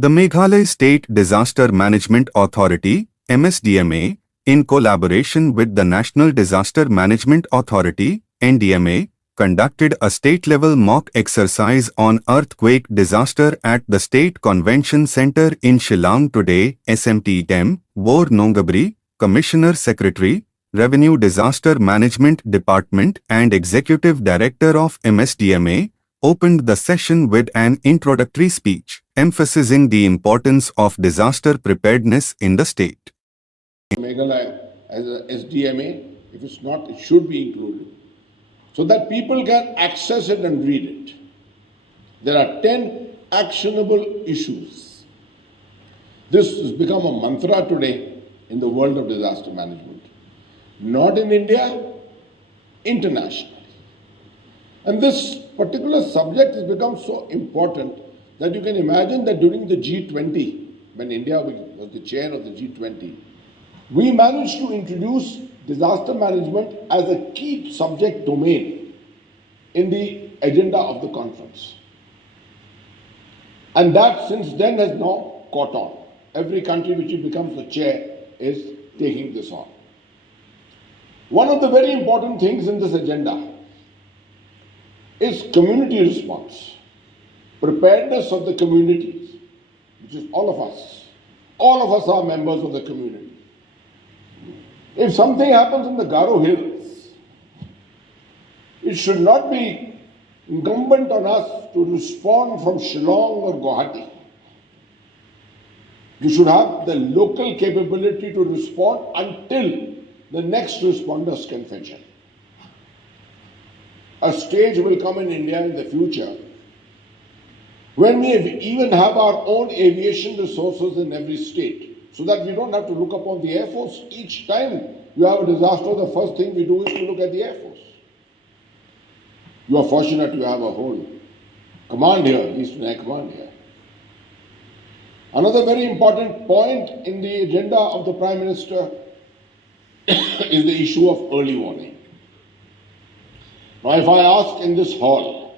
The Meghalaya State Disaster Management Authority, MSDMA, in collaboration with the National Disaster Management Authority, NDMA, conducted a state-level mock exercise on earthquake disaster at the State Convention Center in Shillong today. SMTM, Vor Nongabri, Commissioner Secretary, Revenue Disaster Management Department and Executive Director of MSDMA, opened the session with an introductory speech, emphasizing the importance of disaster preparedness in the state. Meghalaya as a SDMA, if it's not, it should be included, so that people can access it and read it. There are 10 actionable issues. This has become a mantra today in the world of disaster management. Not in India, internationally. And this particular subject has become so important that you can imagine that during the G20, when India was the chair of the G20, we managed to introduce disaster management as a key subject domain in the agenda of the conference. And that since then has now caught on. Every country which becomes the chair is taking this on. One of the very important things in this agenda is community response, preparedness of the communities, which is all of us. All of us are members of the community. If something happens in the Garo Hills, it should not be incumbent on us to respond from Shillong or Guwahati. We should have the local capability to respond until the next responders can fetch help. A stage will come in India in the future when we even have our own aviation resources in every state, so that we don't have to look upon the Air Force. Each time you have a disaster, the first thing we do is to look at the Air Force. You are fortunate you have a whole command here, Eastern Air Command here. Another very important point in the agenda of the Prime Minister is the issue of early warning. Now, if I ask in this hall,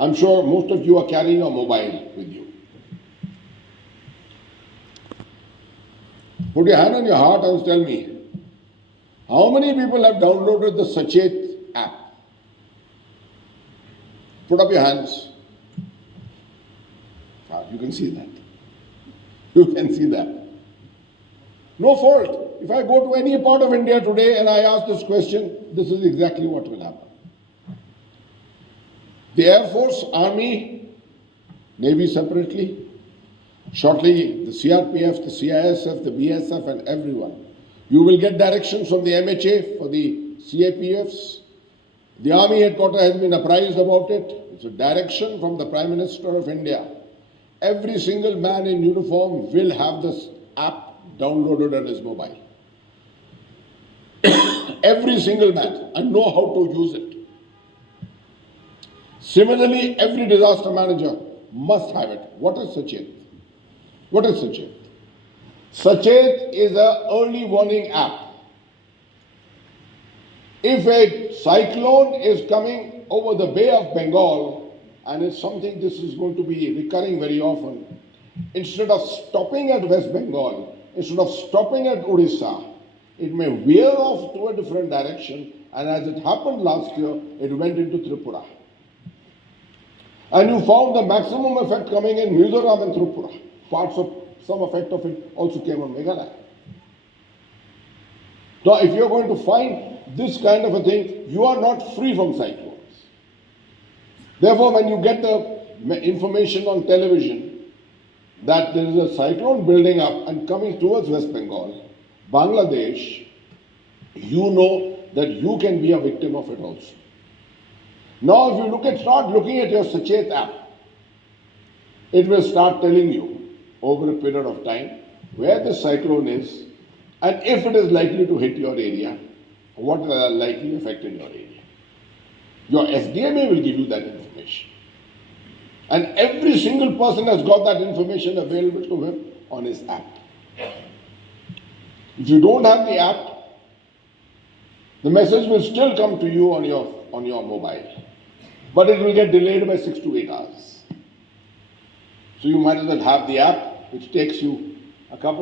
I'm sure most of you are carrying a mobile with you. Put your hand on your heart and tell me, how many people have downloaded the Sachet app? Put up your hands. You can see that. You can see that. No fault. If I go to any part of India today and I ask this question, this is exactly what will happen. The Air Force, Army, Navy separately, shortly the CRPF, the CISF, the BSF and everyone. You will get directions from the MHA for the CAPFs. The Army headquarters has been apprised about it. It's a direction from the Prime Minister of India. Every single man in uniform will have this app downloaded on his mobile. Every single man, and know how to use it. Similarly, every disaster manager must have it. What is Sachet? What is Sachet? Sachet is an early warning app. If a cyclone is coming over the Bay of Bengal, and it's something this is going to be recurring very often, instead of stopping at West Bengal, instead of stopping at Odisha, it may veer off to a different direction, and as it happened last year, it went into Tripura. And you found the maximum effect coming in Mizoram and Tripura. Parts of some effect of it also came on Meghalaya. Now, if you're going to find this kind of a thing, you are not free from cyclones. Therefore, when you get the information on television that there is a cyclone building up and coming towards West Bengal, Bangladesh, you know that you can be a victim of it also. Now, if you start looking at your Sachet app, it will start telling you over a period of time where the cyclone is and if it is likely to hit your area, what is the likely effect in your area. Your SDMA will give you that information. And every single person has got that information available to him on his app. If you don't have the app, the message will still come to you on your mobile, but it will get delayed by 6 to 8 hours. So you might as well have the app, which takes you a couple